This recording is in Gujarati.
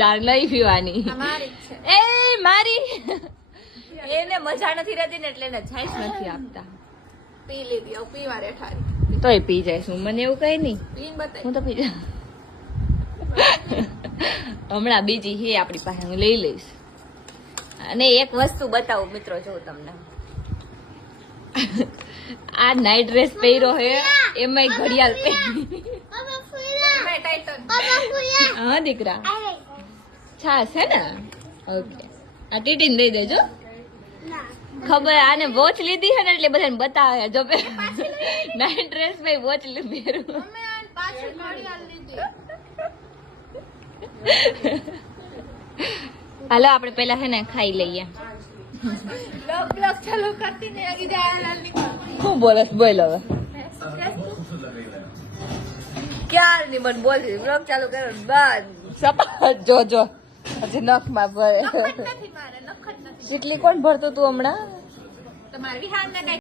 તાર નહીં પીવાની એ મારી એને મજા નથી રહેતી ને એટલે એને છાશ નથી આપતા. પી લીધી પીવા રેઠારી તોય પી જાય શું મને એવું કઈ નહીં પીન બતાય હું તો પી જા હમણાં બીજી હે આપણી પાસે હું લઈ લઈશ. અને એક વસ્તુ બતાવું મિત્રો જો તમને આ નાઈટ ડ્રેસ પહેર્યો હે એમાં ઘડિયાળ પહેરી. હા દીકરા છાસ હે ને ઓકે આ ટીટીને દઈ દેજો. ખબર આને વોચ લીધી છે ને એટલે બધાને બતાવે જો નાઈટ ડ્રેસ માં વોચ પહેરું. હાલો આપણે પેલા છે ને ખાઈ લઈએ. ચાલુ કરતી ને શું બોલસ બોલ હવે ક્યાર ની મને બોલતી બ્લોગ ચાલુ કરો બસ સપા જો હજી નખ માં ભરે. નથી મારે નખત નથી ચીટલી કોણ ભરતું તું હમણાં તમારી વિહાર ને